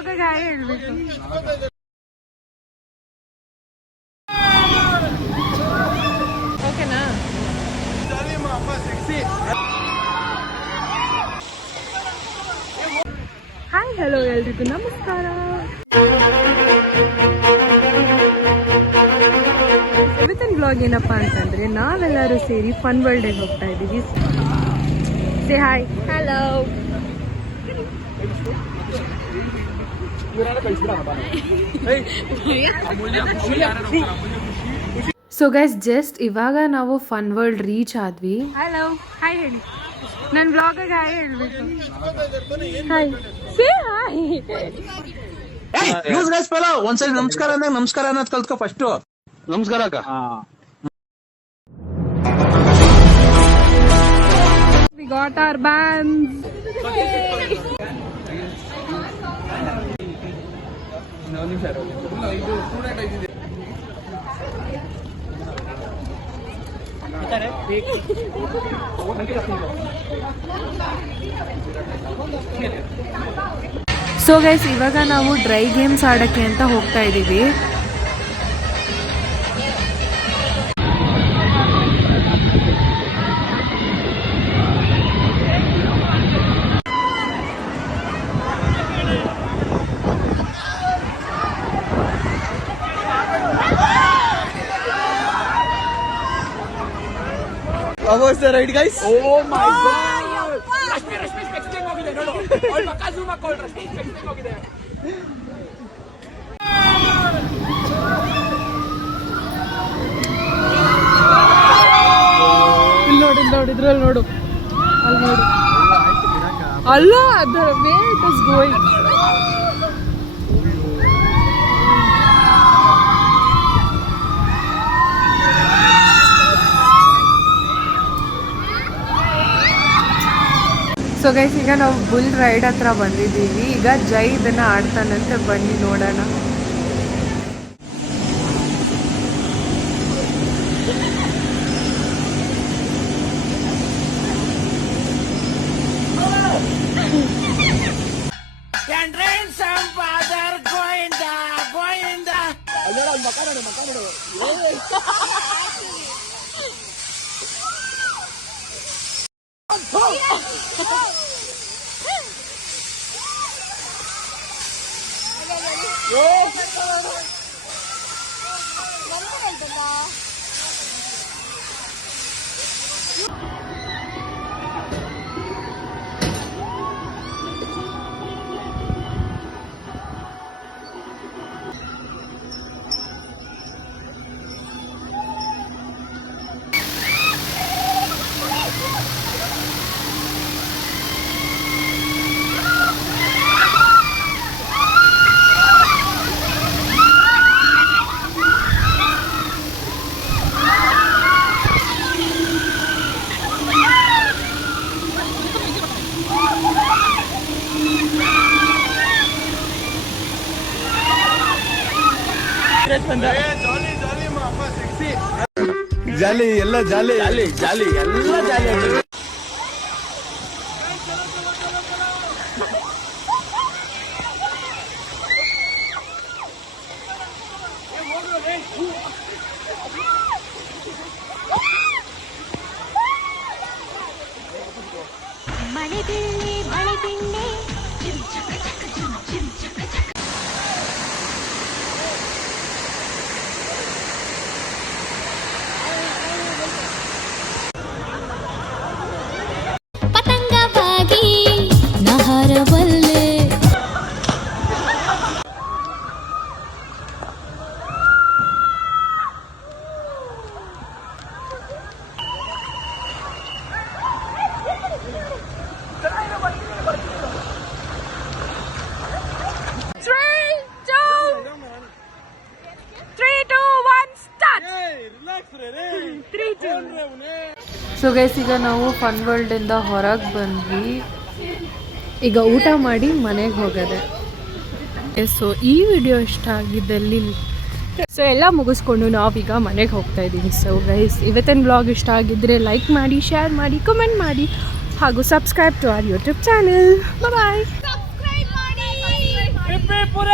ಬ್ಲಾಗಿಗೆ hi ಹೇಳ್ಬೇಕು. ಓಕೆನಾ? Hi hello ಎಲ್ರಿಗೂ ನಮಸ್ಕಾರ. ಇವತ್ತಿನ ಬ್ಲಾಗ್ ಏನಪ್ಪಾ ಅಂತಂದ್ರೆ ನಾವೆಲ್ಲರೂ ಸೇರಿ ಫನ್ ವರ್ಲ್ಡ್ ಗೆ ಹೋಗ್ತಾ ಇದೀವಿ. Say hi. Hello. So guys just ಇವಾಗ ನಾವು ಫನ್ ವರ್ಲ್ಡ್ ರೀಚ್ ಆದ್ವಿ. ಹಲೋ ಹಾಯ್ ಹೇಳಿ. ನನ್ನ ಬ್ಲಾಗಿಗೆ ಹಾಯ್ ಹೇಳ್ಬೇಕು. Hi say hi. News guys ಪಹಲ ಒಂದ್ಸರಿ ನಮಸ್ಕಾರ ಅಂದಾಗ ನಮಸ್ಕಾರ ಅನ್ನೋದು ಕಲ್ತ್ಕೊ ಫಸ್ಟ್. ನಮಸ್ಕಾರ ಅಕ್ಕ. We got our bands. So guys ಇವಾಗ ನಾವು ಡ್ರೈ ಗೇಮ್ಸ್ ಆಡಕ್ಕೆ ಅಂತ ಹೋಗ್ತಾ ಇದೀವಿ. How was the ride, guys? Oh my god! Rashmi spectating ಹೋಗಿದೆ ನೋಡು. ಅವಳ ಪಕ್ಕ zoom ಹಾಕೋ ರಶ್ಮಿ spectating ಹೋಗಿದೆ. ಇಲ್ಲಿ ನೋಡಿ ಇದ್ರಲ್ಲಿ ನೋಡು. ಅಲ್ಲಿ ನೋಡು. ಅಲ್ಲ the way it is going. So guys ಈಗ ನಾವು ಬುಲ್ ರೈಡ್ ಹತ್ರ ಬಂದಿದ್ದೀವಿ. ಈಗ ಜೈ ಇದನ್ನ ಆಡ್ತಾನಂತೆ, ಬನ್ನಿ ನೋಡೋಣ. ಜಾಲಿ ಎಲ್ಲ ಜಾಲಿ ಜಾಲಿ ಜಾಲಿ ಎಲ್ಲ ಜಾಲಿ. ಮಳೆ ಬಿಲ್ಲೆ ಮಳೆ ಬಿಲ್ಲೆ ಪತಂಗವಾಗಿ ನಹರವಲ್ಲೆ. ಸೊ ಗೈಸ್ ಈಗ ನಾವು ಫನ್ ವರ್ಲ್ಡ್ ಇಂದ ಹೊರಗೆ ಬಂದ್ವಿ. ಈಗ ಊಟ ಮಾಡಿ ಮನೆಗೆ ಹೋಗದೆ. ಸೊ ಈ ವಿಡಿಯೋ ಇಷ್ಟ ಆಗಿದ್ದಲ್ಲಿ ಸೊ ಎಲ್ಲ ಮುಗಿಸ್ಕೊಂಡು ನಾವೀಗ ಮನೆಗೆ ಹೋಗ್ತಾ ಇದ್ದೀವಿ. ಸೊ ಗೈಸ್ ಇವತ್ತಿನ ಬ್ಲಾಗ್ ಇಷ್ಟ ಆಗಿದ್ದರೆ ಲೈಕ್ ಮಾಡಿ, ಶೇರ್ ಮಾಡಿ, ಕಮೆಂಟ್ ಮಾಡಿ ಹಾಗೂ subscribe to our YouTube channel. Bye. Panipuri